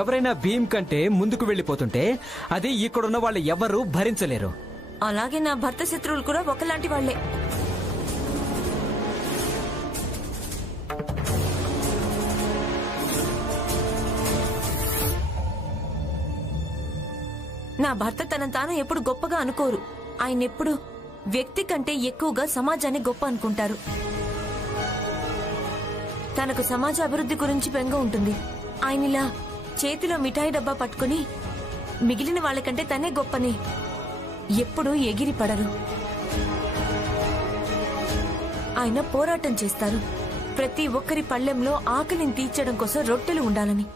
ఎవరైనా భీమ్ కంటే ముందుకు వెళ్లిపోతుంటే అది ఇక్కడున్న వాళ్ళు ఎవరూ భరించలేరు. అలాగే నా భర్త శత్రువులు కూడా ఒకలాంటి వాళ్లే. నా భర్త తనను తాను ఎప్పుడు గొప్పగా అనుకోరు. ఆయన ఎప్పుడు వ్యక్తి కంటే ఎక్కువగా సమాజాన్ని గొప్ప అనుకుంటారు. తనకు సమాజ అభివృద్ధి గురించి బెంగ ఉంటుంది. ఆయనిలా చేతిలో మిఠాయి డబ్బా పట్టుకుని మిగిలిన వాళ్ళకంటే తనే గొప్పని ఎప్పుడూ ఎగిరి పడరు. ఆయన పోరాటం చేస్తారు. ప్రతి ఒక్కరి పళ్ళెంలో ఆకలిని తీర్చడం కోసం రొట్టెలు ఉండాలని.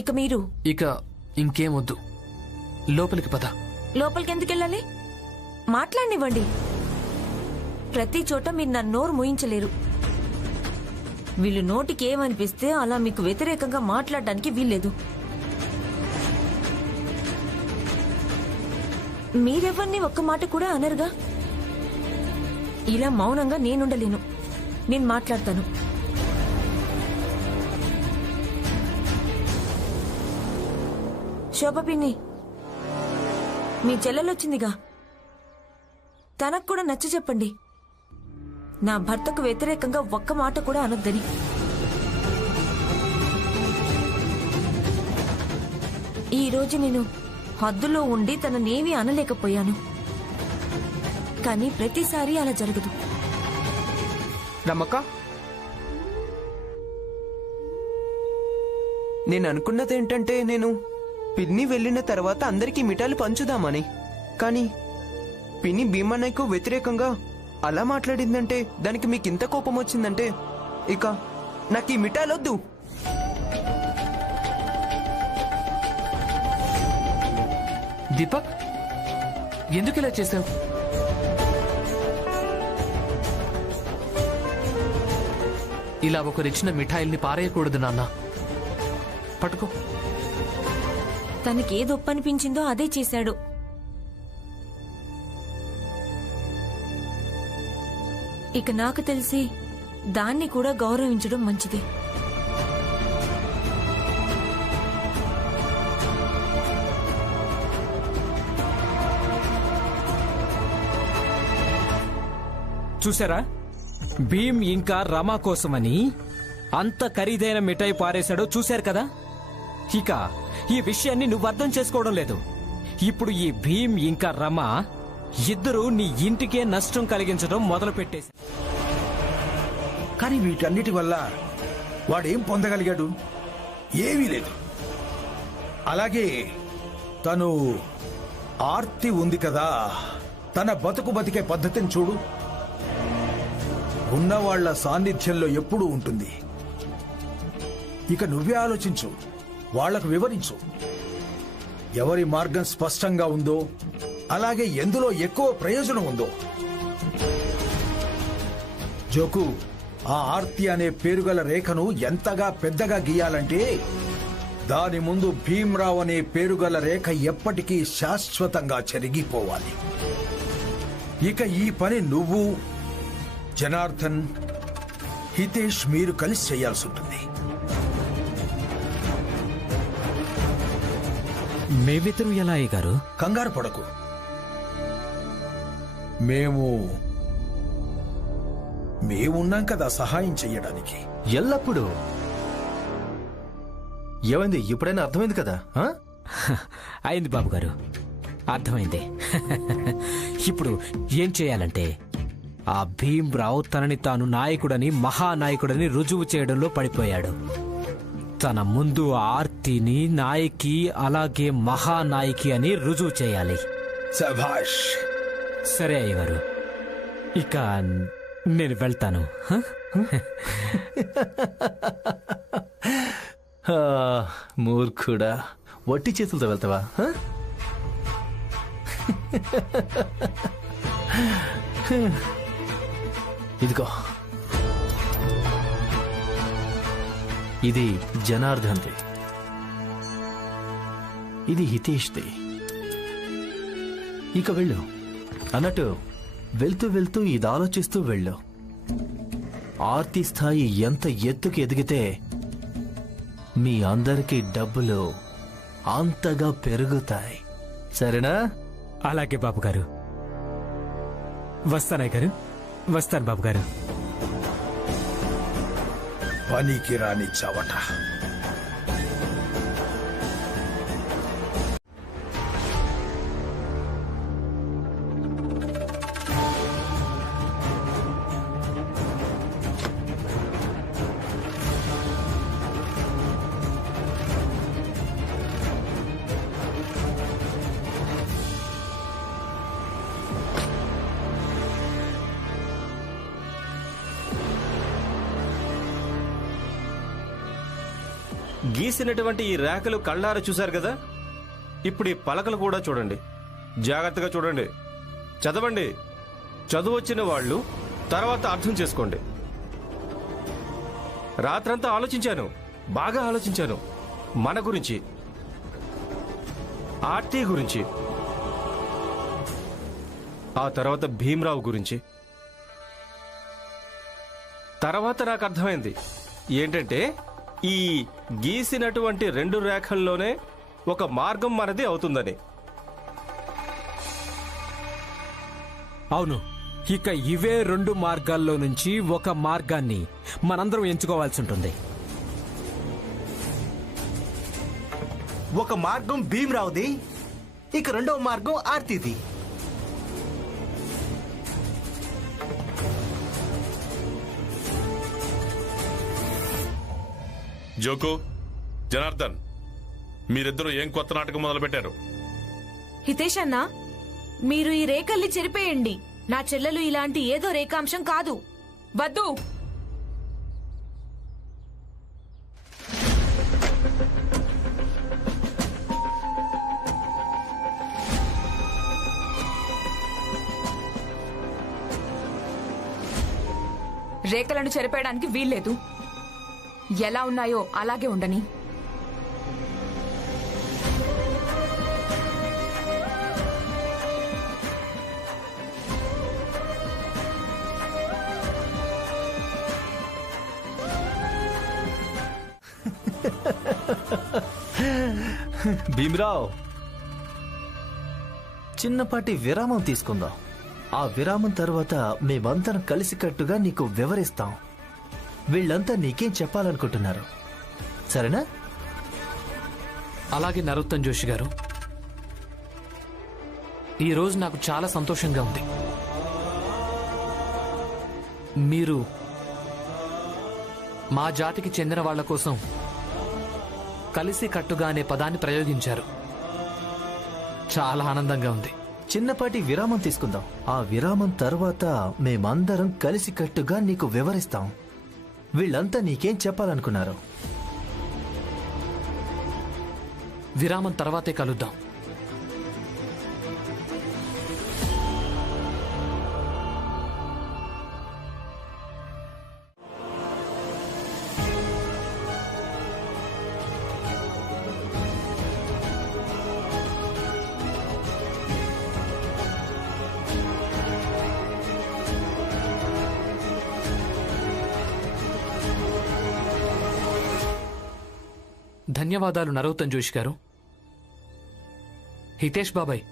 ఇక మీరు ఇంకేం వద్దు, లోపలికి పద. లోపలికి ఎందుకు వెళ్ళాలి? మాట్లాడనివ్వండి. ప్రతి చోట మీరు నా నోరు మూయించలేరు. వీళ్ళు నోటికి ఏమనిపిస్తే అలా మీకు వ్యతిరేకంగా మాట్లాడడానికి వీల్లేదు. మీరెవరిని ఒక్క మాట కూడా అనరుగా. ఇలా మౌనంగా నేనుండలేను. నేను మాట్లాడతాను. శోభ పిన్ని, మీ చెల్లెలొచ్చిందిగా, తనకు కూడా నచ్చ చెప్పండి. నా భర్తకు వ్యతిరేకంగా ఒక్క మాట కూడా అనొద్దని. ఈ రోజు నేను హద్దులో ఉండి తననేమీ అనలేకపోయాను. కానీ ప్రతిసారి అలా జరగదు. రమ్మక్క, నేను అనుకున్నదేంటంటే నేను పిన్ని వెళ్ళిన తర్వాత అందరికీ మిఠాయిలు పంచుదామని. కానీ పిన్ని భీమన్నయ్యకు వ్యతిరేకంగా అలా మాట్లాడిందంటే, దానికి మీకు ఇంత కోపం వచ్చిందంటే ఇక నాకు ఈ మిఠాయిలొద్దు. దీపక్, ఎందుకు ఇలా చేశావు? ఇలా ఒకరిచ్చిన మిఠాయిల్ని పారేయకూడదు నాన్న. పట్టుకో. తనకేదొప్పనిపించిందో అదే చేశాడు. ఇక నాకు తెలిసి దాన్ని కూడా గౌరవించడం మంచిది. చూసారా, భీమ్ ఇంకా రమా కోసమని అంత ఖరీదైన మిఠాయి పారేశాడో చూశారు కదా. ఇక ఈ విషయాన్ని నువ్వు అర్థం చేసుకోవడం లేదు. ఇప్పుడు ఈ భీమ్ ఇంకా రమా ఇద్దరు నీ ఇంటికే నష్టం కలిగించడం మొదలు పెట్టేశారు. కానీ వీటన్నిటి వల్ల వాడేం పొందగలిగాడు? ఏమీ లేదు. అలాగే తను ఆర్తి ఉంది కదా, తన బతికే పద్ధతిని చూడు. ఉన్నవాళ్ల సాన్నిధ్యంలో ఎప్పుడూ ఉంటుంది. ఇక నువ్వే ఆలోచించు, వాళ్లకు వివరించు. ఎవరి మార్గం స్పష్టంగా ఉందో, అలాగే ఎందులో ఎక్కువ ప్రయోజనం ఉందో. జోకు, ఆ ఆర్తి అనే పేరుగల రేఖను ఎంతగా పెద్దగా గీయాలంటే దాని ముందు భీమ్రావ్ అనే పేరుగల రేఖ ఎప్పటికీ శాశ్వతంగా చెరిగిపోవాలి. ఇక ఈ పని నువ్వు, జనార్దన్, హితేష్ మీరు కలిసి చేయాల్సి ఉంటుంది. మేమిద్దరు ఎలా అయ్యగారు? కంగారు పడకు. మేమున్నాం కదా సహాయం చెయ్యడానికి. ఎల్లప్పుడూ. ఏమైంది? ఇప్పుడైనా అర్థమైంది కదా? అయింది బాబు గారు, అర్థమైంది. ఇప్పుడు ఏం చేయాలంటే, ఆ భీమ్రావ్ తనని తాను నాయకుడని, మహానాయకుడని రుజువు చేయడంలో పడిపోయాడు. తన ముందు ఆర్తిని నాయకి, అలాగే మహానాయకి అని రుజువు చేయాలి. శభాష్. సరే అయ్యగారు, ఇక నేను వెళ్తాను. మూర్ఖుడా, వట్టి చేతులతో వెళ్తావా? ఇదిగో, ఇది జనార్దన్ది, ఇది హితేష్ది. ఇక వెళ్ళు. అన్నట్టు వెళ్తూ వెళ్తూ ఇది ఆలోచిస్తూ వెళ్ళు. ఆర్తి స్థాయి ఎంత ఎత్తుకు ఎదిగితే మీ అందరికీ డబ్బులు అంతగా పెరుగుతాయి. సరేనా? అలాగే బాబు గారు. వస్తానయ్య గారు, వస్తాను బాబు గారు. పనికి రాని చవట. గీసినటువంటి ఈ రేఖలు కళ్ళారా చూశారు కదా. ఇప్పుడు ఈ పలకలు కూడా చూడండి, జాగ్రత్తగా చూడండి, చదవండి. చదువు వచ్చిన వాళ్ళు తర్వాత అర్థం చేసుకోండి. రాత్రంతా ఆలోచించాను, బాగా ఆలోచించాను. మన గురించి, ఆర్తి గురించి, ఆ తర్వాత భీమరావు గురించి. తర్వాత నాకు అర్థమైంది ఏంటంటే ఈ గీసినటువంటి 2 రేఖల్లోనే ఒక మార్గం మనది అవుతుందని. అవును, ఇక ఇవే 2 మార్గాల్లో నుంచి ఒక మార్గాన్ని మనందరం ఎంచుకోవాల్సి ఉంటుంది. ఒక మార్గం భీమరావుది, ఇక రెండవ మార్గం ఆర్తిది. జోకు, జనార్దన్, మీరిద్దరూ ఏం కొత్త నాటకం మొదలు పెట్టారు? హితేష్ అన్నా, మీరు ఈ రేఖల్ని చెరిపేయండి. నా చెల్లెలు ఇలాంటి ఏదో రేఖాంశం కాదు. వద్దు. రేఖలను చెరిపేయడానికి వీల్లేదు. ఎలా ఉన్నాయో అలాగే ఉండని. భీమరావ్, చిన్నపాటి విరామం తీసుకుందాం. ఆ విరామం తర్వాత మేమందరం కలిసికట్టుగా నీకు వివరిస్తాం. వీళ్ళంతా నీకేం చెప్పాలనుకుంటున్నారు, సరేనా? అలాగే నరోత్తమ్ జోషి గారు, ఈరోజు నాకు చాలా సంతోషంగా ఉంది. మీరు మా జాతికి చెందిన వాళ్ల కోసం కలిసి కట్టుగా అనే పదాన్ని ప్రయోగించారు. చాలా ఆనందంగా ఉంది. చిన్నపాటి విరామం తీసుకుందాం. ఆ విరామం తర్వాత మేమందరం కలిసికట్టుగా నీకు వివరిస్తాం. వీళ్ళంతా నీకేం చెప్పాలనుకున్నారు. విరామం తర్వాతే కలుద్దాం. ధన్యవాదాలు నరోత్తమ్ జోషి గారు. హితేష్ బాబాయ్,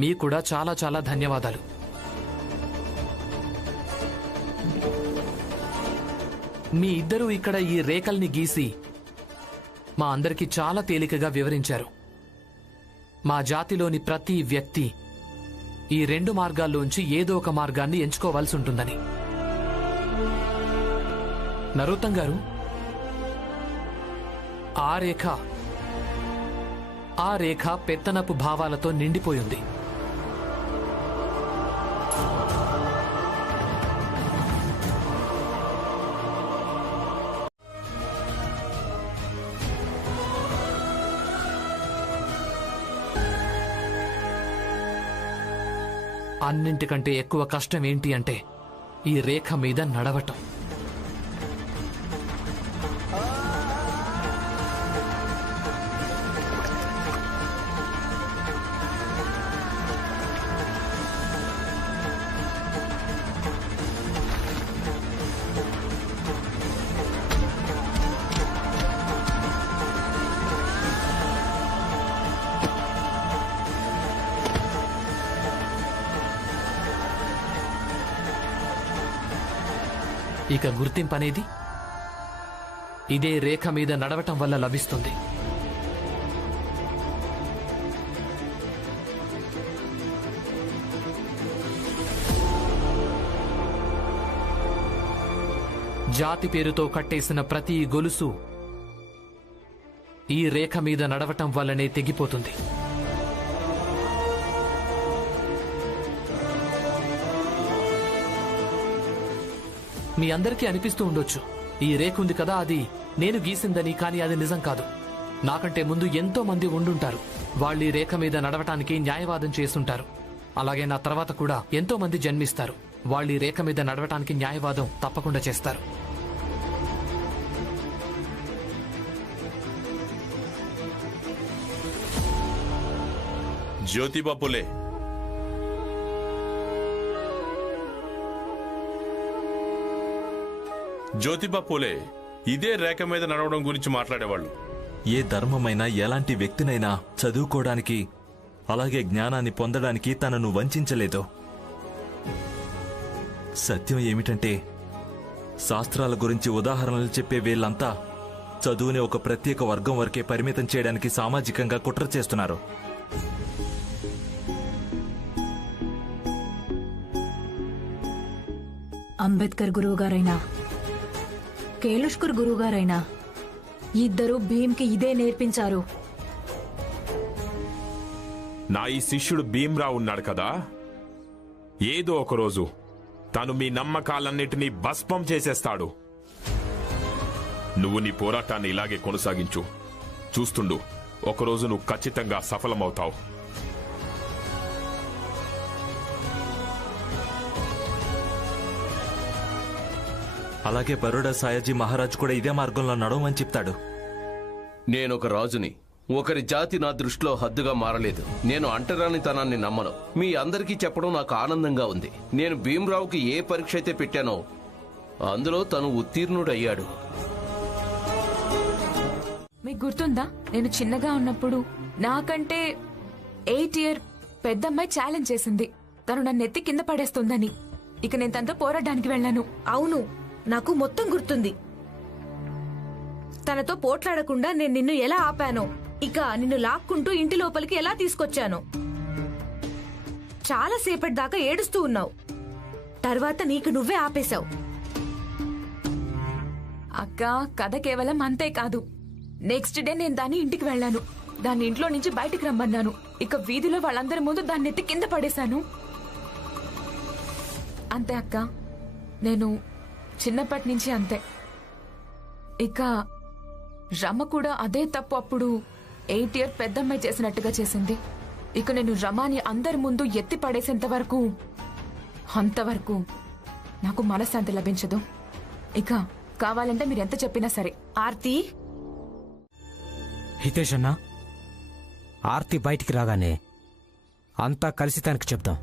మీకు కూడా చాలా చాలా ధన్యవాదాలు. మీ ఇద్దరూ ఇక్కడ ఈ రేఖల్ని గీసి మా అందరికీ చాలా తేలికగా వివరించారు. మా జాతిలోని ప్రతి వ్యక్తి ఈ 2 మార్గాల్లోంచి ఏదో ఒక మార్గాన్ని ఎంచుకోవాల్సి ఉంటుందని. నరోత్తమ్ గారు, ఆ రేఖ పెత్తనపు భావాలతో నిండిపోయింది. అన్నింటికంటే ఎక్కువ కష్టం ఏంటి అంటే ఈ రేఖ మీద నడవటం. ఇక గుర్తింపు అనేది ఇదే రేఖ మీద నడవటం వల్ల లభిస్తుంది. జాతి పేరుతో కట్టేసిన ప్రతి గొలుసు ఈ రేఖ మీద నడవటం వల్లనే తెగిపోతుంది. మీ అందరికీ అనిపిస్తూ ఉండొచ్చు, ఈ రేఖ ఉంది కదా అది నేను గీసిందని. కానీ అది నిజం కాదు. నాకంటే ముందు ఎంతో మంది ఉండుంటారు. వాళ్ళు ఈ రేఖ మీద నడవటానికి న్యాయవాదం చేస్తుంటారు. అలాగే నా తర్వాత కూడా ఎంతో మంది జన్మిస్తారు. వాళ్ళు ఈ రేఖ మీద నడవటానికి న్యాయవాదం తప్పకుండా చేస్తారు. జ్యోతిబా పులే, జ్యోతిబా పూలే ఇదే రేఖ మీద నడవడం గురించి మాట్లాడేవాళ్ళు. ఏ ధర్మమైనా ఎలాంటి వ్యక్తినైనా చదువుకోవడానికి అలాగే జ్ఞానాన్ని పొందడానికి తనను వంచలేదు. సత్యం ఏమిటంటే శాస్త్రాల గురించి ఉదాహరణలు చెప్పే వీళ్ళంతా చదువుని ఒక ప్రత్యేక వర్గం వరకే పరిమితం చేయడానికి సామాజికంగా కుట్ర చేస్తున్నారు. అంబేద్కర్ గురువుగారైనా కేలుష్కర్ గురువుగారైనా ఇద్దరు భీమ్కి ఇదే నేర్పించారు. నా ఈ శిష్యుడు భీమ్రావు ఉన్నాడు కదా, ఏదో ఒకరోజు తను మీ నమ్మకాలన్నిటినీ భస్మం చేసేస్తాడు. నువ్వు నీ పోరాటాన్ని ఇలాగే కొనసాగించు. చూస్తుండు, ఒకరోజు నువ్వు ఖచ్చితంగా సఫలమవుతావు. అలాగే బరోడా సాయాజీ మహారాజ్ కూడా ఇదే మార్గంలో నడవమని చెప్తాడు. నేనొక రాజుని. ఒకరి జాతి నా దృష్టిలో హద్దుగా మారలేదు. నేను అంటరానితనాన్ని నమ్మను. మీ అందరికీ చెప్పడం నాకు ఆనందంగా ఉంది. నేను భీమ్రావుకి ఏ పరీక్ష అయితే పెట్టానో అందులో తను ఉత్తీర్ణుడయ్యాడు. మీకు గుర్తుందా, నేను చిన్నగా ఉన్నప్పుడు నాకంటే 8 ఇయర్ పెద్దమ్మాయి ఛాలెంజ్ చేసింది. తను నన్ను ఎత్తి కింద పడేస్తుందని. ఇక నేను తనతో పోరాడడానికి వెళ్ళాను. అవును, నాకు మొత్తం గుర్తుంది. తనతో పోట్లాడకుండా నేను నిన్ను ఎలా ఆపానో, ఇక నిన్ను లాక్కుంటూ ఇంటి లోపలికి ఎలా తీసుకొచ్చానో. చాలా సేపటి దాకా ఏడుస్తూ ఉన్నావు. తర్వాత నీకు నువ్వే ఆపేశావు. అక్క, కథ కేవలం అంతే కాదు. నెక్స్ట్ డే నేను దాని ఇంటికి వెళ్ళాను. దాన్ని ఇంట్లో నుంచి బయటికి రమ్మన్నాను. ఇక వీధిలో వాళ్ళందరి ముందు దాన్ని ఎత్తి కింద పడేశాను. అంతే అక్క, నేను చిన్నప్పటి నుంచి అంతే. ఇక రమ కూడా అదే తప్పు అప్పుడు 8 ఇయర్ పెద్దమ్మాయి చేసినట్టుగా చేసింది. ఇక నేను రమాని అందరి ముందు ఎత్తి పడేసేంత వరకు అంతవరకు నాకు మనశ్శాంతి లభించదు. ఇక కావాలంటే మీరు ఎంత చెప్పినా సరే. ఆర్తి, హితేష్ అన్నా, ఆర్తి బయటికి రాగానే అంతా కలిసి తనకు చెప్దాం.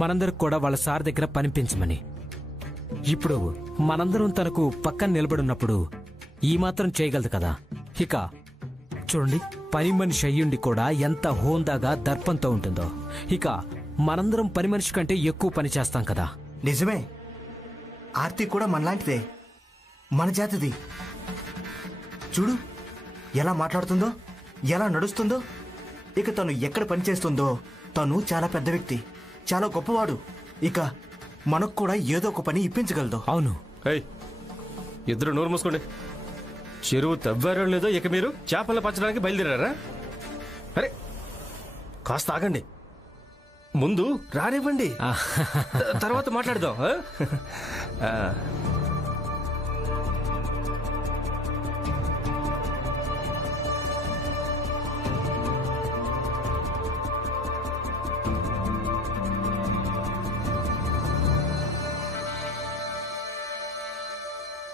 మనందరికి కూడా వాళ్ళ సార్ దగ్గర పనిపించమని. ఇప్పుడు మనందరం తనకు పక్కన నిలబడున్నప్పుడు ఈ మాత్రం చేయగలదు కదా. ఇక చూడండి, పని మనిషి అయ్యుండి కూడా ఎంత హోందాగా దర్పంతో ఉంటుందో. ఇక మనందరం పని మనిషి కంటే ఎక్కువ పని చేస్తాం కదా. నిజమే, ఆర్తి కూడా మనలాంటిదే, మన జాతిది. చూడు ఎలా మాట్లాడుతుందో, ఎలా నడుస్తుందో. ఇక తను ఎక్కడ పని చేస్తుందో తను చాలా పెద్ద వ్యక్తి, చాలా గొప్పవాడు. ఇక మనకు కూడా ఏదో ఒక పని ఇప్పించగలదు. అవును. ఇద్దరు నోరు మూసుకోండి. చెరువు తవ్వారో లేదో ఇక మీరు చేపలు పచ్చడానికి బయలుదేరారా? అరే కాస్త ఆగండి, ముందు రానివ్వండి, తర్వాత మాట్లాడదాం.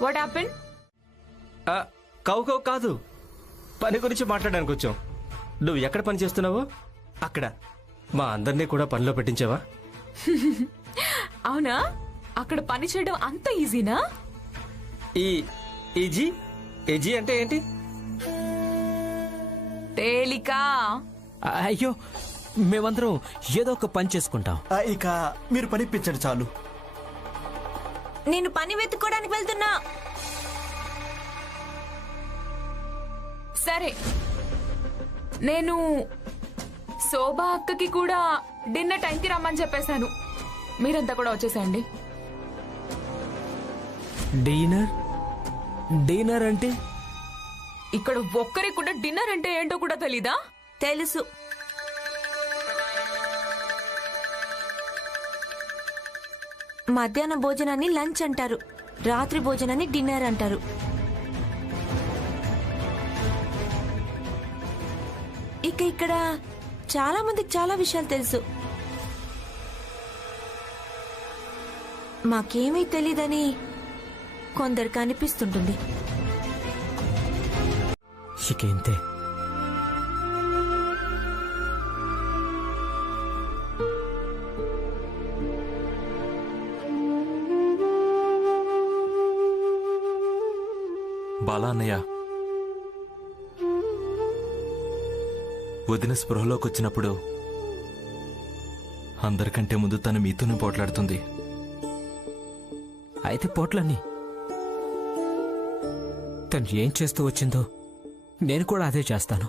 What happened? కౌకౌ కాదు, పని గురించి మాట్లాడడానికి వచ్చాం. నువ్వు ఎక్కడ పని చేస్తున్నావు? అక్కడ మా అందరినీ కూడా పనిలో పెట్టించావా? అవునా? అక్కడ పని చేయడం అంత ఈజీనా? ఈజీ అంటే ఏంటి? తేలిక. అయ్యో, మేమందరం ఏదో ఒక పని చేసుకుంటాం. ఇక మీరు పనిపించండి చాలు. నేను పని వెతుక్కోవడానికి వెళ్తున్నా. సరే, నేను శోభా అక్కకి కూడా డిన్నర్ టైంకి రమ్మని చెప్పేశాను. మీరంతా కూడా వచ్చేసేయండి. డిన్నర్ అంటే ఇక్కడ ఒక్కరికి కూడా డిన్నర్ అంటే ఏంటో కూడా తెలీదా? తెలుసు. మధ్యాహ్న భోజనాన్ని లంచ్ అంటారు, రాత్రి భోజనాన్ని డిన్నర్ అంటారు. ఇక ఇక్కడ చాలా మందికి చాలా విషయాలు తెలుసు. మాకేమీ తెలీదని కొందరికి అనిపిస్తుంటుంది. ఇక ఇంతే. బాలా అన్నయ్య, వదిన స్పృహలోకి వచ్చినప్పుడు అందరికంటే ముందు తను మీతోనే పోట్లాడుతుంది. అయితే పోట్లన్నీ తను ఏం చేస్తూ వచ్చిందో నేను కూడా అదే చేస్తాను.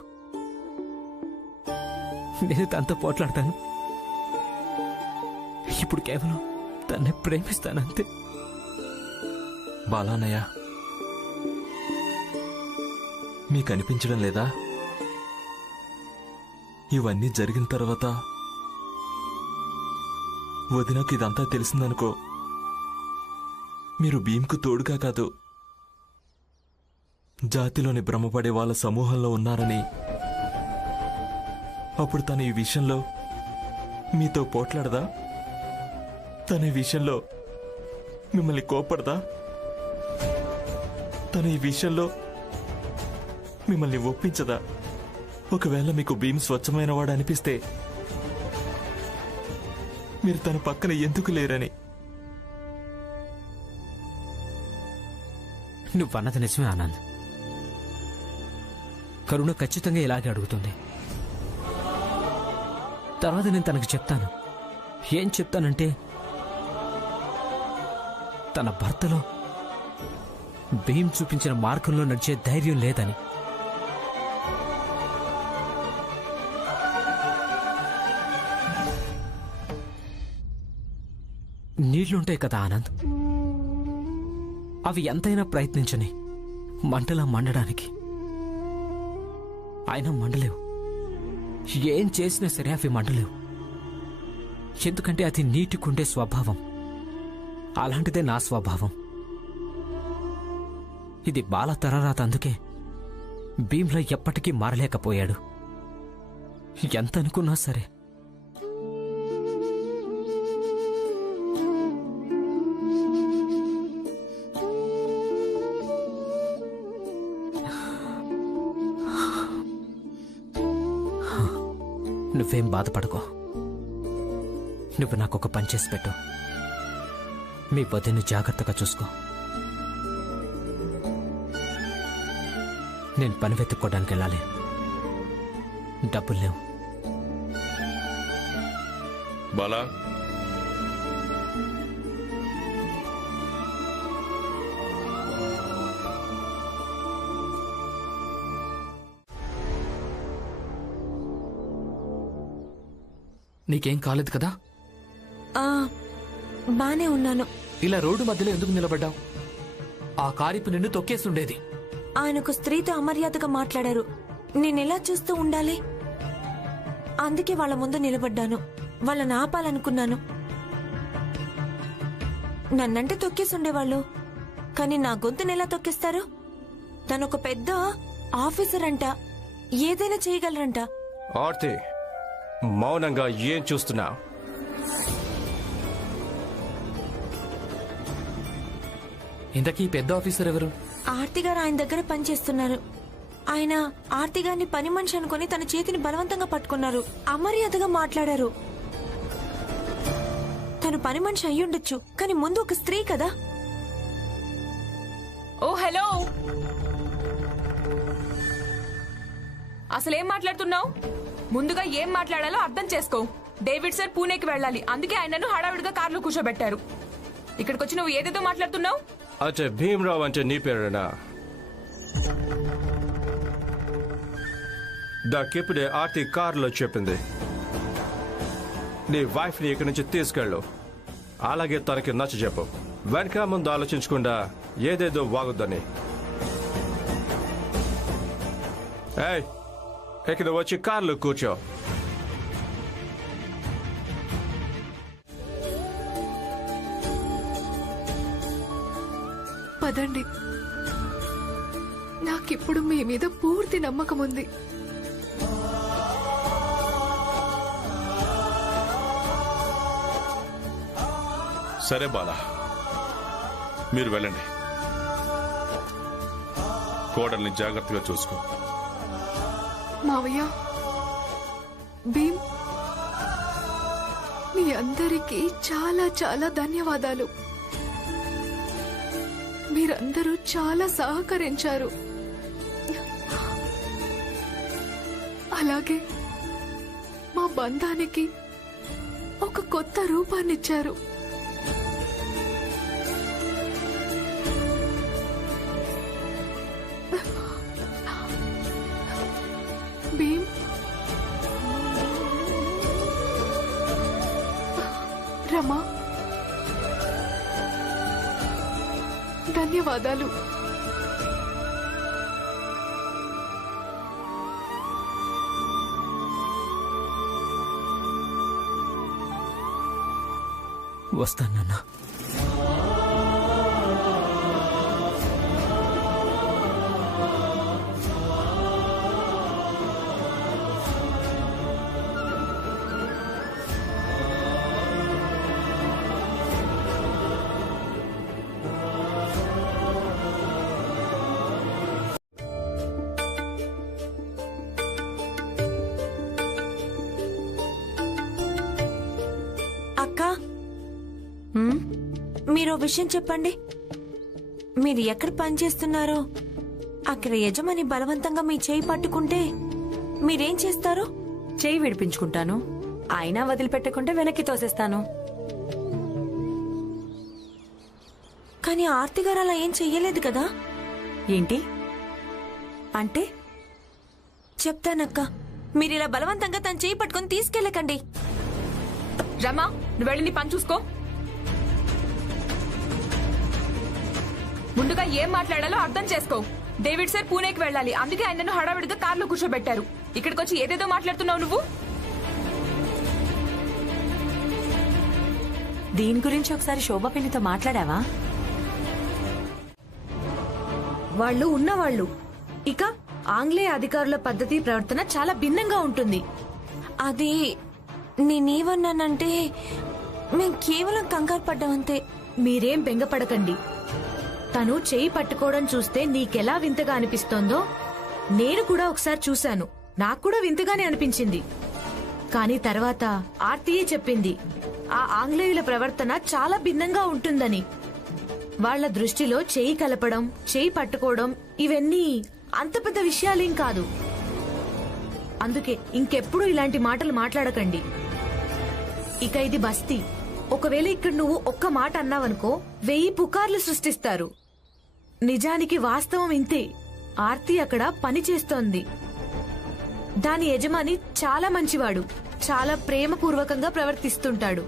నేను తనతో పోట్లాడతాను. ఇప్పుడు కేవలం తన్నే ప్రేమిస్తానంతే. బాలా అన్నయ్య, మీకు అనిపించడం లేదా ఇవన్నీ జరిగిన తర్వాత వదినకు ఇదంతా తెలిసిందనుకో, మీరు భీమ్కు తోడుగా కాదు జాతిలోని భ్రమపడే వాళ్ళ సమూహంలో ఉన్నారని, అప్పుడు తను ఈ విషయంలో మీతో పోట్లాడదా? తన ఈ విషయంలో మిమ్మల్ని కోపడదా? తను ఈ విషయంలో మిమ్మల్ని ఒప్పించదా? ఒకవేళ మీకు భీమ్ స్వచ్ఛమైన వాడు అనిపిస్తే మీరు తన పక్కన ఎందుకు లేరని. నువ్వన్నది నిజమే ఆనంద్. కరుణ ఖచ్చితంగా ఇలాగే అడుగుతుంది. తర్వాత నేను తనకు చెప్తాను. ఏం చెప్తానంటే తన భర్తలో భీమ్ చూపించిన మార్గంలో నడిచే ధైర్యం లేదని. నీళ్లుంటాయి కదా ఆనంద్, అవి ఎంతైనా ప్రయత్నించని మంటలా మండడానికి. ఆయన మండలేవు. ఏం చేసినా సరే అవి మండలేవు. ఎందుకంటే అది నీటికుండే స్వభావం. అలాంటిదే నా స్వభావం. ఇది బాల తరరాత. అందుకే భీమ్లా ఎప్పటికీ మారలేకపోయాడు. ఎంత అనుకున్నా సరే. నువ్వేం బాధపడకో. నువ్వు నాకొక పని చేసి పెట్టు. మీ వదిని జాగ్రత్తగా చూసుకో. నేను పని వెతుక్కోవడానికి వెళ్ళాలి. డబ్బులు లేవు. బాలా, నీకేం కాలేదు కదా? బానే ఉన్నాను. ఇలా రోడ్డు మధ్యలో ఎందుకు నిలబడ్డావు? ఆ కారిపు నిన్ను తొక్కేస్తుండేది. ఆయనకు స్త్రీతో అమర్యాదగా మాట్లాడారు. నేనెలా చూస్తూ ఉండాలి? అందుకే వాళ్ళ ముందు నిలబడ్డాను. వాళ్ళని ఆపాలనుకున్నాను. నన్నంటే తొక్కేసుండేవాళ్ళు, కానీ నా గొంతుని ఎలా తొక్కేస్తారు? తనొక పెద్ద ఆఫీసర్ అంట, ఏదైనా చేయగలరంట. ఆర్తి, మౌనంగా ఏం చూస్తున్నా? ఇంతకీ పెద్ద ఆఫీసర్ ఎవరు? ఆర్తి గారు ఆయన దగ్గర పనిచేస్తున్నారు. ఆయన ఆర్తి గారిని పని మనిషి అనుకుని తన చేతిని బలవంతంగా పట్టుకున్నారు. అమర్యాదగా మాట్లాడారు. తను పని మనిషి అయ్యుండొచ్చు, కానీ ముందు ఒక స్త్రీ కదా. ఓ హలో, అసలేం మాట్లాడుతున్నావు? ముందుగా ఏం మాట్లాడాలో అర్థం చేసుకో. డేవిడ్ సార్ పూణేకి వెళ్ళాలి, అందుకే ఆయనను హడావిడిగా కారులో కూర్చోబెట్టారు. ఇక్కడికి వచ్చి నువ్వు ఏదేదో మాట్లాడుతున్నావు. అంటే భీమరావు అంటే నీ పేరేనా? నాకిప్పుడే ఆర్తి కారులో చెప్పింది నీ వైఫ్ని ఇక్కడి నుంచి తీసుకెళ్ళు, అలాగే తనకి నచ్చ చెప్పు, వెనక ముందు ఆలోచించకుండా ఏదేదో వాగుద్దని. ఏయ్, ఇక్కడ వచ్చి కారులో కూర్చో. పదండి, నాకిప్పుడు మీ మీద పూర్తి నమ్మకం ఉంది. సరే బాలా, మీరు వెళ్ళండి. కోడల్ని జాగ్రత్తగా చూసుకో. మావయ్య, భీమ్, మీ అందరికీ చాలా చాలా ధన్యవాదాలు. మీరందరూ చాలా సహకరించారు. అలాగే మా బంధానికి ఒక కొత్త రూపాన్నిచ్చారు. భీమ్, రమా, ధన్యవాదాలు. వస్తానన్నా. అక్క, మీరు విషయం చెప్పండి. మీరు ఎక్కడ పనిచేస్తున్నారో అక్కడ యజమాని బలవంతంగా మీ చేయి పట్టుకుంటే మీరేం చేస్తారు? చేయి విడిపించుకుంటాను, అయినా వదిలిపెట్టకుంటే వెనక్కి తోసేస్తాను. కానీ ఆర్తి గారు అలా ఏం చెయ్యలేదు కదా? ఏంటి అంటే? చెప్తానక్క, మీరు ఇలా బలవంతంగా తన చేయి పట్టుకొని తీసుకెళ్ళకండి. రమా, నువ్వు వెళ్ళి నీ పని చూసుకో. ముందుగా ఏం మాట్లాడాలో అర్థం చేసుకో. డేవిడ్ సార్ పూణేకి వెళ్ళాలి, అందుకే ఆయనను హడావిడిగా కార్లో కూర్చోబెట్టారు. ఇక్కడికి వచ్చి ఏదేదో మాట్లాడుతున్నావు నువ్వు. దీని గురించి ఒకసారి శోభా పిన్నితో మాట్లాడావా? వాళ్ళు ఉన్నవాళ్ళు. ఇక ఆంగ్లేయ అధికారుల పద్ధతి ప్రవర్తన చాలా భిన్నంగా ఉంటుంది. అది నేనేమన్నానంటే మేం కేవలం కంగారు పడ్డామంతే. మీరేం బెంగపడకండి. తను చేయి పట్టుకోవడం చూస్తే నీకెలా వింతగా అనిపిస్తోందో నేను కూడా ఒకసారి చూశాను. నాకు కూడా వింతగానే అనిపించింది. కానీ తర్వాత ఆర్తియే చెప్పింది ఆ ఆంగ్లేయుల ప్రవర్తన చాలా భిన్నంగా ఉంటుందని. వాళ్ల దృష్టిలో చేయి కలపడం, చేయి పట్టుకోవడం ఇవన్నీ అంత పెద్ద విషయాలేం కాదు. అందుకే ఇంకెప్పుడు ఇలాంటి మాటలు మాట్లాడకండి. ఇక ఇది బస్తీ. ఒకవేళ ఇక్కడ నువ్వు ఒక్క మాట అన్నావనుకో 1000 పుకార్లు సృష్టిస్తారు. నిజానికి వాస్తవం ఇంతే. ఆర్తి అక్కడ పని చేస్తోంది. దాని యజమాని చాలా మంచివాడు, చాలా ప్రేమపూర్వకంగా ప్రవర్తిస్తుంటాడు.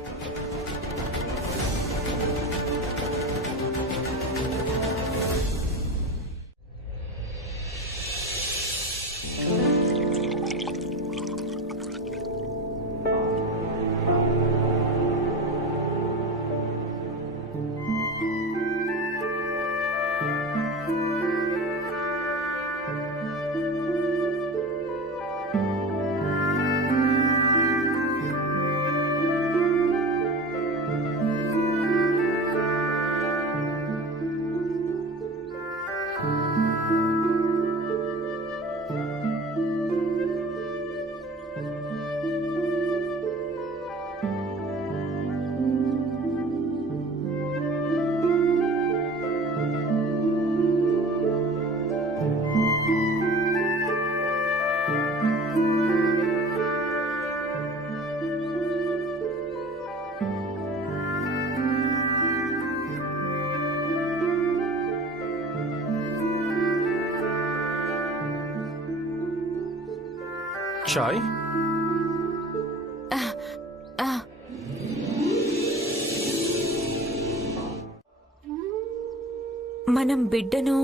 చాయ్ మనం బిడ్డను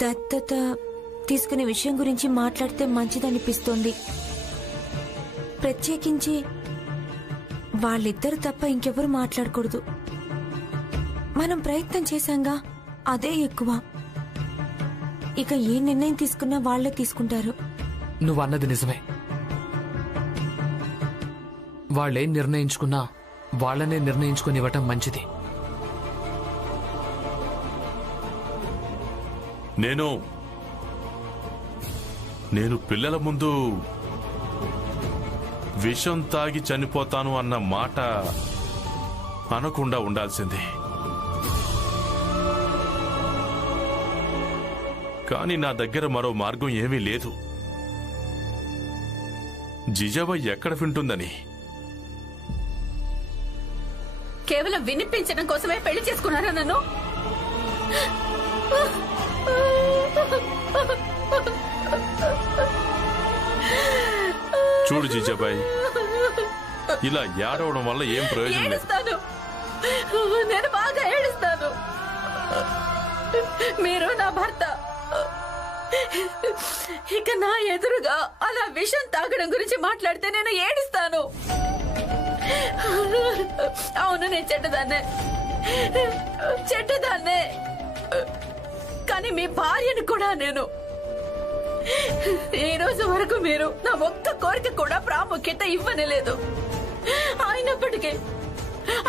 దత్తత తీసుకునే విషయం గురించి మాట్లాడితే మంచిదనిపిస్తోంది. ప్రత్యేకించి వాళ్ళిద్దరు తప్ప ఇంకెవరు మాట్లాడకూడదు. మనం ప్రయత్నం చేశాంగా, అదే ఎక్కువ. ఇక ఏ నిర్ణయం తీసుకున్నా వాళ్లే తీసుకుంటారు. నువ్వన్నది నిజమే. వాళ్ళేం నిర్ణయించుకున్నా వాళ్ళనే నిర్ణయించుకుని ఇవ్వటం మంచిది. నేను పిల్లల ముందు విషం తాగి చనిపోతాను అన్న మాట అనకుండా ఉండాల్సింది. కానీ నా దగ్గర మరో మార్గం ఏమీ లేదు. జిజాబాయి ఎక్కడ వింటుందని. కేవలం వినిపించడం కోసమే పెళ్లి చేసుకున్నారా నన్ను? చూడు జిజాబాయి, ఇలా ఏడవడం వల్ల ఏం ప్రయోజనం లేదు. ఏడుస్తాను, నేను బాగా ఏడుస్తాను. మీరు నా భర్త, ఇక నా ఎదురుగా అలా విషం తాగడం గురించి మాట్లాడితే నేను ఏడుస్తాను. అవును, నేను చెడ్డదాన్నే, కానీ మీ భార్యను కూడా నేను. ఈ రోజు వరకు మీరు నా ఒక్క కోరిక కూడా ప్రాముఖ్యత ఇవ్వనేలేదు.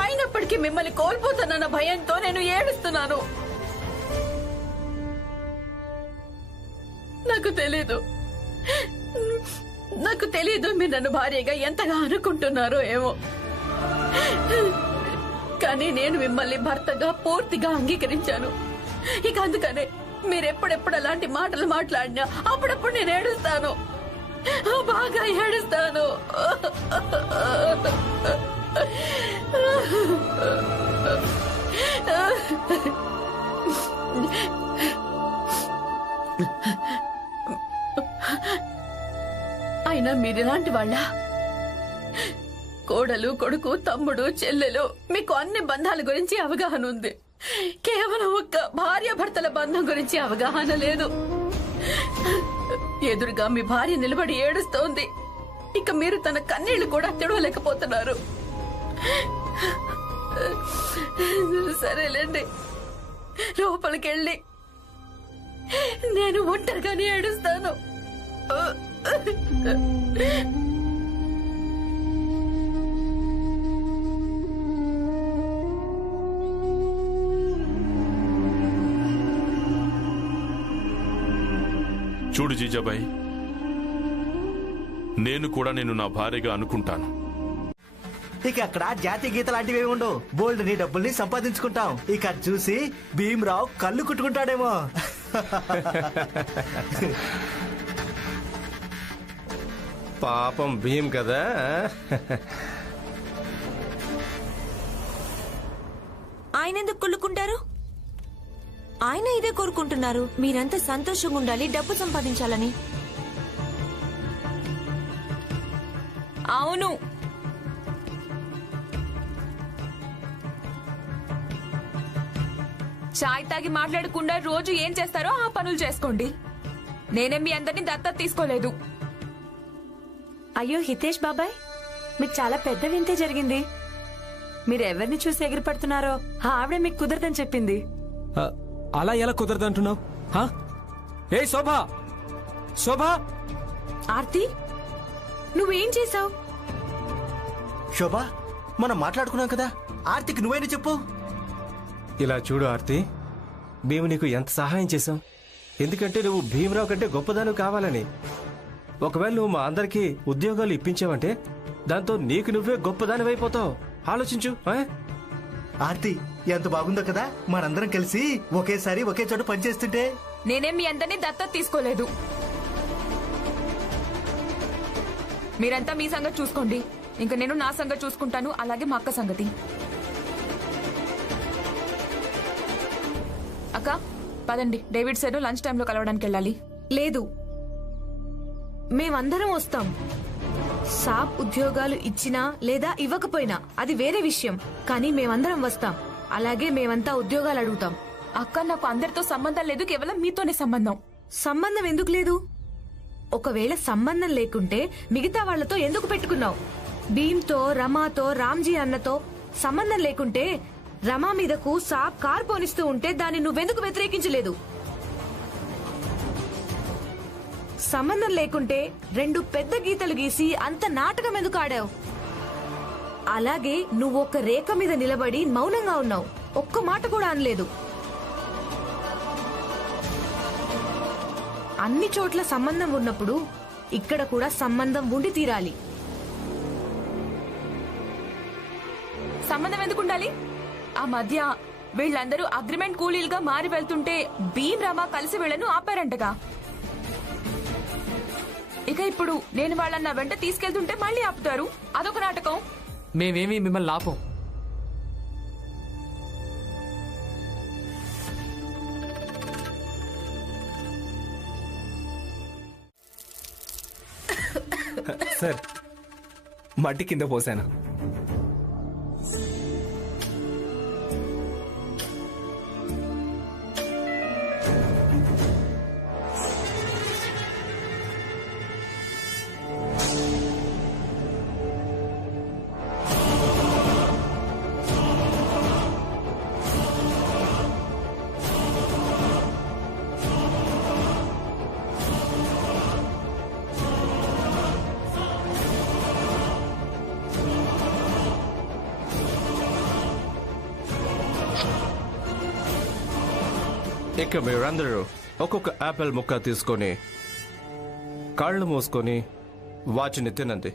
అయినప్పటికీ మిమ్మల్ని కోల్పోతానన్న భయంతో నేను ఏడుస్తున్నాను. నాకు తెలీదు మీరు నన్ను భార్యగా ఎంతగా అనుకుంటున్నారో ఏమో, కానీ నేను మిమ్మల్ని భర్తగా పూర్తిగా అంగీకరించాను. ఇక అందుకనే మీరెప్పుడెప్పుడు అలాంటి మాటలు మాట్లాడినా అప్పుడప్పుడు నేను ఏడుస్తాను, బాగా ఏడుస్తాను. అయినా మీరిలాంటి వాళ్ళ కోడలు, కొడుకు, తమ్ముడు, చెల్లెలు, మీకు అన్ని బంధాల గురించి అవగాహన ఉంది. కేవలం ఒక్క భార్యాభర్తల బంధం గురించి అవగాహన లేదు. ఎదురుగా మీ భార్య నిలబడి ఏడుస్తోంది. ఇక మీరు తన కన్నీళ్లు కూడా తెడవలేకపోతున్నారు. సరేలేండి, లోపలికెళ్ళి నేను ఒంటరిగానే ఏడుస్తాను. చూడు జీజాబాయి, నేను కూడా నేను నా భార్యగా అనుకుంటాను. ఇక అక్కడ జాతీయ గీత లాంటివి ఏమి ఉండవు. బోల్డ్ ని డబ్బుల్ని సంపాదించుకుంటాం. ఇక చూసి భీమరావు కళ్ళు కుట్టుకుంటాడేమో. పాపం భీమ్ కదా. ఆయన ఎందుకు కుళ్ళుకుంటారు? ఆయన ఇదే కోరుకుంటున్నారు, మీరంతా సంతోషంగా ఉండాలి, డబ్బు సంపాదించాలని. అవును, చాయ్ తాగి మాట్లాడకుండా రోజు ఏం చేస్తారో ఆ పనులు చేసుకోండి. నేనే మీ అందరినీ దత్తత తీసుకోలేదు. అయ్యో హితేష్ బాబాయ్, మీకు చాలా పెద్ద వింతే జరిగింది. మీరు ఎవరిని చూసి ఎగిరిపడుతున్నారో ఆవిడే మీకు కుదరదని చెప్పింది. అలా ఎలా కుదరదంటున్నావు? ఏ శోభా, శోభా! ఆర్తి, నువ్వేం చేసావు? శోభా, మనం మాట్లాడుకున్నాం కదా, ఆర్తికి నువ్వైనా చెప్పు. ఇలా చూడు ఆర్తి, మేము నీకు ఎంత సహాయం చేశాం. ఎందుకంటే నువ్వు భీమరావు కంటే గొప్పదాను కావాలని. ఒకవేళ నువ్వు మా అందరికీ ఉద్యోగాలు ఇప్పించావంటే దాంతో నీకు నువ్వే గొప్పదానివైపోతావు. ఆలోచించు. ఆర్తి ఎంత బాగుందో కదా, మనందరం కలిసి ఒకేసారి ఒకే చోట పనిచేస్తుంటే. నేనేం మీ అందరినీ దత్తత తీసుకోలేదు. మీరంతా మీ సంగతి చూసుకోండి, ఇంకా నేను నా సంగతి చూసుకుంటాను. అలాగే మా అక్క సంగతి. అక్క పదండి, డేవిడ్ సార్ లంచ్ టైంలో కలవడానికి వెళ్ళాలి. లేదు, మేమందరం వస్తాం. సాబ్ ఉద్యోగాలు ఇచ్చినా లేదా ఇవ్వకపోయినా అది వేరే విషయం, కానీ మేమందరం వస్తాం. అలాగే మేమంతా ఉద్యోగాలు అడుగుతాం. అక్క, నాకు అందరితో సంబంధం లేదు, కేవలం మీతోనే సంబంధం. సంబంధం ఎందుకు లేదు? ఒకవేళ సంబంధం లేకుంటే మిగతా వాళ్లతో ఎందుకు పెట్టుకున్నావు? భీమ్తో, రమాతో, రామ్జీ అన్నతో సంబంధం లేకుంటే రమా మీదకు సాబ్ కార్ పోనిస్తూ ఉంటే దాన్ని నువ్వెందుకు వ్యతిరేకించలేదు? సంబంధం లేకుంటే 2 పెద్ద గీతలు గీసి అంత నాటకం ఎందుకు ఆడావు? అలాగే నువ్వు ఒక రేఖ మీద నిలబడి మౌనంగా ఉన్నావు, ఒక్క మాట కూడా అనలేదు. అన్ని చోట్ల సంబంధం ఉన్నప్పుడు ఇక్కడ కూడా సంబంధం ఉండి తీరాలి. సంబంధం ఎందుకు ఉండాలి? ఆ మధ్య వీళ్ళందరూ అగ్రిమెంట్ కూలీలుగా మారి వెళ్తుంటే భీమ్, రమా కలిసి వీళ్లను ఆపారంటగా. ఇక ఇప్పుడు నేను వాళ్ళన్న వెంట తీసుకెళ్తుంటే మళ్ళీ ఆపుతారు, అదొక నాటకం. మేమేమీ మిమ్మల్ని ఆపం. సార్, మట్టి కింద పోసాను. ఇక మీరందరూ ఒక్కొక్క యాపిల్ ముక్క తీసుకొని కాళ్ళు మూసుకొని వాటిని తినండి.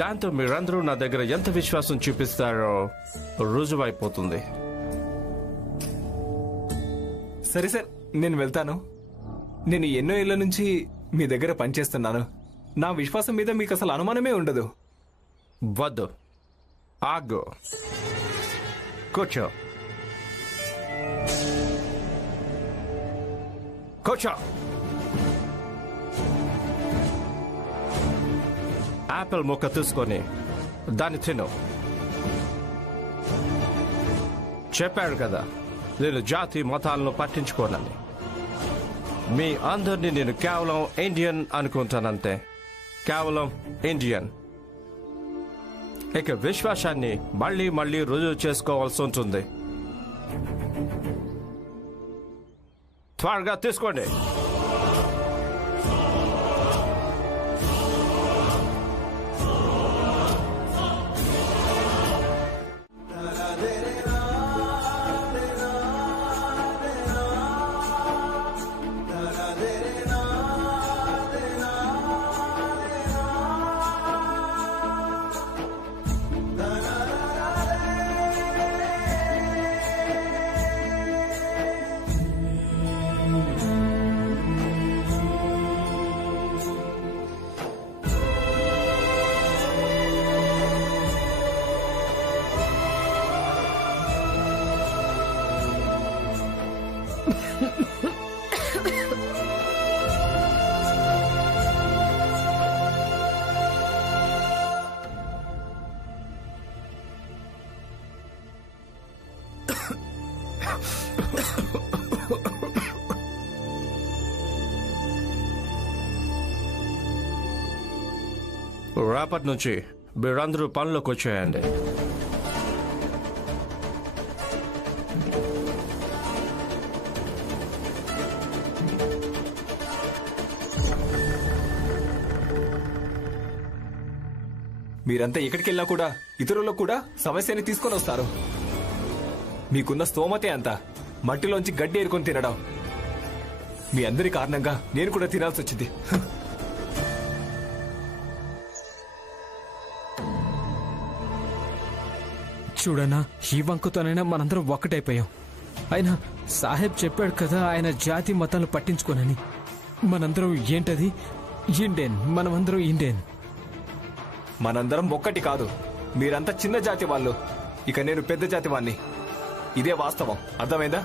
దాంతో మీరందరూ నా దగ్గర ఎంత విశ్వాసం చూపిస్తారో రుజువైపోతుంది. సరే సార్, నేను వెళ్తాను. నేను ఎన్నో ఏళ్ల నుంచి మీ దగ్గర పనిచేస్తున్నాను. నా విశ్వాసం మీద మీకు అసలు అనుమానమే ఉండదు. వద్దు, ఆగు, కూర్చో, కూర్చో. యాపిల్ ముక్క తీసుకొని దాన్ని తిను. చెప్పాడు కదా, నేను జాతి మతాలను పట్టించుకోనని. మీ అందరినీ నేను కేవలం ఇండియన్ అనుకుంటానంతే, కేవలం ఇండియన్. ఇక విశ్వాసాన్ని మళ్ళీ మళ్ళీ రుజువు చేసుకోవాల్సి ఉంటుంది. త్వరగా తీసుకోండి. రేపటి నుంచి మీరందరూ పనిలోకి వచ్చేయండి. మీరంతా ఎక్కడికి వెళ్ళినా కూడా ఇతరులకు కూడా సమస్యని తీసుకొని వస్తారు. మీకున్న స్తోమతే అంత, మట్టిలోంచి గడ్డి ఏరుకొని తినడం. మీ అందరి కారణంగా నేను కూడా తినాల్సి వచ్చింది. చూడన్నా, ఈ వంకతోనైనా మనందరం ఒక్కటైపోయాం. అయినా సాహెబ్ చెప్పాడు కదా, ఆయన జాతి మతాలు పట్టించుకోనని. మనందరం ఏంటది? ఇండియన్. మనమందరం ఇండియన్. మనందరం ఒక్కటి కాదు. మీరంతా చిన్న జాతి వాళ్ళు, ఇక నేను పెద్ద జాతి వాణ్ణి. ఇదే వాస్తవం, అర్థమైందా?